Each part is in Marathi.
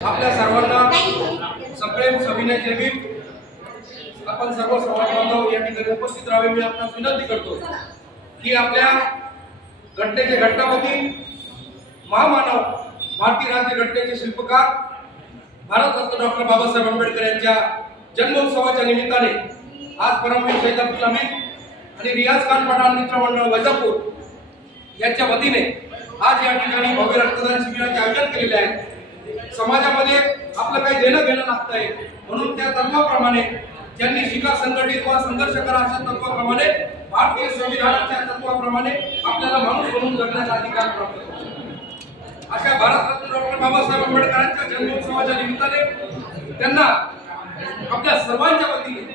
आपल्या सर्वांना सप्रेम सविनय जयभीम आपण सर्व समाज बांधव या ठिकाणी उपस्थित राहावे मी आपणास विनंती करतो की आपल्या घटनेचे घटनापती महामानव भारतीय राज्य घटनेचे शिल्पकार भारतरत्न डॉक्टर बाबासाहेब आंबेडकर यांच्या जन्मोत्सवाच्या निमित्ताने आज परमवीर शहीद अब्दुल हमीद आणि रियाज खान पठाण मित्रमंडळ वैजापूर यांच्या वतीने आज या ठिकाणी भव्य रक्तदान शिबिराचे आयोजन केलेले आहे. समाजामध्ये आपलं काही देणं घेणं लागतंय. म्हणून त्या तत्वाप्रमाणे ज्यांनी शिका संघटित व संघर्ष करा अशा तत्वाप्रमाणे भारतीय संविधानाच्या तत्वाप्रमाणे आपल्याला माणूस म्हणून जगण्याचा अधिकार प्राप्त अशा भारतरत्न डॉक्टर बाबासाहेब आंबेडकरांच्या जन्मोत्सवाच्या निमित्ताने त्यांना आपल्या सर्वांच्या वतीने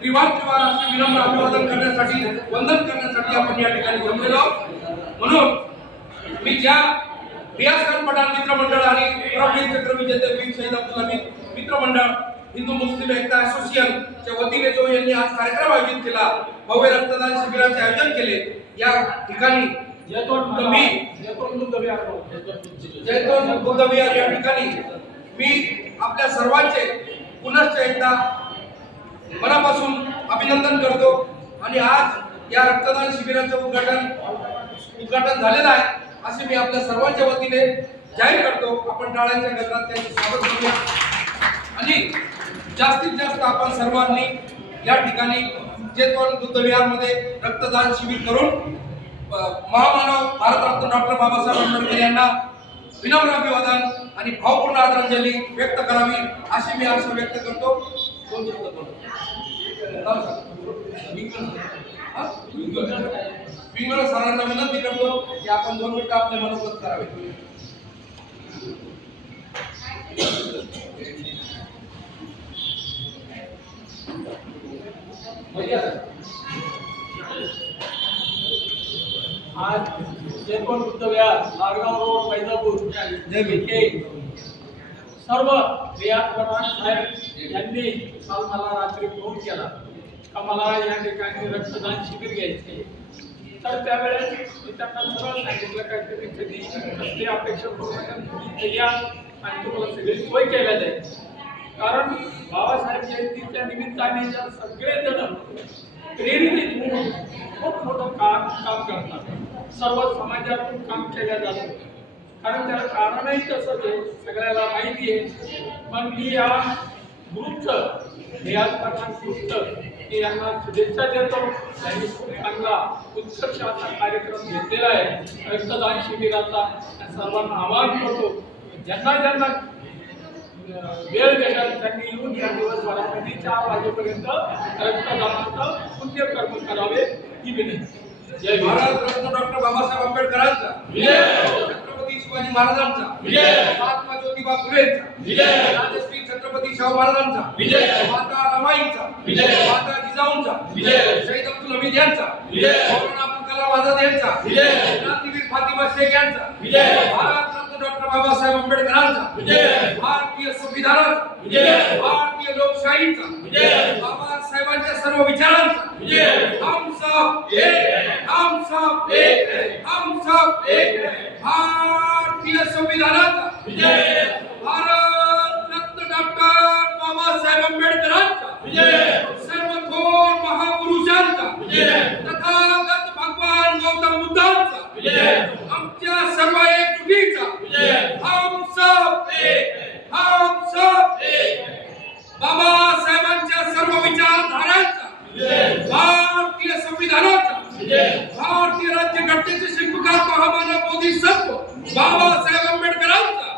त्रिवार त्रिवार असे विनम्र अभिवादन करण्यासाठी वंदन करण्यासाठी आपण या ठिकाणी जमलेलो आहोत. म्हणून मी ज्या रियाज खान पठाण मित्रमंडळ आणि परमवीर चक्र विजेते वीर शहीद अब्दुल हमीद मित्रमंडळ हिंदू मुस्लिम एकता असोसिएशनच्या वतीने जो यांनी आज कार्यक्रम आयोजित केला भव्य रक्तदान शिबिराचे आयोजन केले या ठिकाणी जयतोन बुद्ध विहार या ठिकाणी. मी आपल्या सर्वांचे पुनश्च एकदा मनापासून अभिनंदन करतो. आणि आज या रक्तदान शिबिराचं उद्घाटन उद्घाटन झालेलं आहे. असे मी आपल्या सर्वांच्या वतीने जाहीर करतो. आपण टाळ्यांच्या गजरात त्यांचे स्वागत करूया. आणि जास्तीत जास्त आपण सर्वांनी या ठिकाणी चेतवन बुद्धविहारमध्ये रक्तदान शिबिर करून महामानव भारतरत्न डॉक्टर बाबासाहेब आंबेडकर यांना विनम्र अभिवादन आणि भावपूर्ण आदरांजली व्यक्त करावी अशी मी आशा व्यक्त करतो. दोन शब्द बोलतो. विंगल. विंगल सरांना विनंती करतो की आपण दोन मिनिटं आपले मनोगत करावे. आज जयपूर बुद्ध विहार नागगाव रोड वैजापूर येथे सर्व रियाजप्रमाण साहेब यांनी काल मला रात्री फोन केला. का मला या ठिकाणी रक्तदान शिबिर घ्यायचे तर त्यावेळेस मी त्यांना सरळ सांगितलं काहीतरी कधी कधी कसली अपेक्षा करू नका तुम्ही या आणि तुम्हाला सगळी सोय केल्या जाईल. कारण बाबासाहेब जयंतीच्या निमित्ताने ज्या सगळेजण प्रेरित होऊन खूप मोठं काम काम करतात. सर्व समाजातून काम केलं जातं. कारण त्याला कारणही तसंच आहे सगळ्याला माहिती आहे. पण मी या ग्रुपचं आज प्रकार ग्रुपचं मी यांना शुभेच्छा देतो. त्यांनी खूप चांगला उत्कर्ष असा कार्यक्रम घेतलेला आहे. रक्तदान शिबिराचा सर्वांना आवाहन करतो. ज्यांना ज्यांना वेळ मिळेल त्यांनी येऊन या दिवसभरामध्ये चार वाजेपर्यंत रक्तदानाचं पुण्यकर्म करावे ही विनंती. जय भारत भारतरत्न डॉक्टर बाबासाहेब आंबेडकरांचा. विजय! छत्रपती शिवाजी महाराजांचा. विजय! महात्मा ज्योतिबा फुलेंचा. विजय! राजश्री छत्रपती शाहू महाराजांचा विजय! माता रमाईंचा विजय! माता जिजाऊंचा विजय! शहीद अब्दुल हमीद यांचा विजय! मौलाना अब्दुल कलाम आझाद यांचा विजय! क्रांतीवीर फातिमा शेख यांचा विजय! भारतरत्न डॉक्टर बाबासाहेब आंबेडकरांचा विजय! भारतीय संविधानाचा विजय! भारतीय लोकशाहीचा विजय! बाबासाहेबांच्या सर्व विचारांचा विजय! हम सब एक! हम सब एक! हम सब एक! भारतीय संविधानाचा विजय! आमच्या सर्व एकजुटीचा. हम सब हम सब बाबासाहेबांच्या सर्व विचारधारांचा. भारतीय संविधानाचा. भारतीय राज्य घटनेचे शिल्पकार महामानव मोदी सत्व बाबासाहेब आंबेडकरांचा.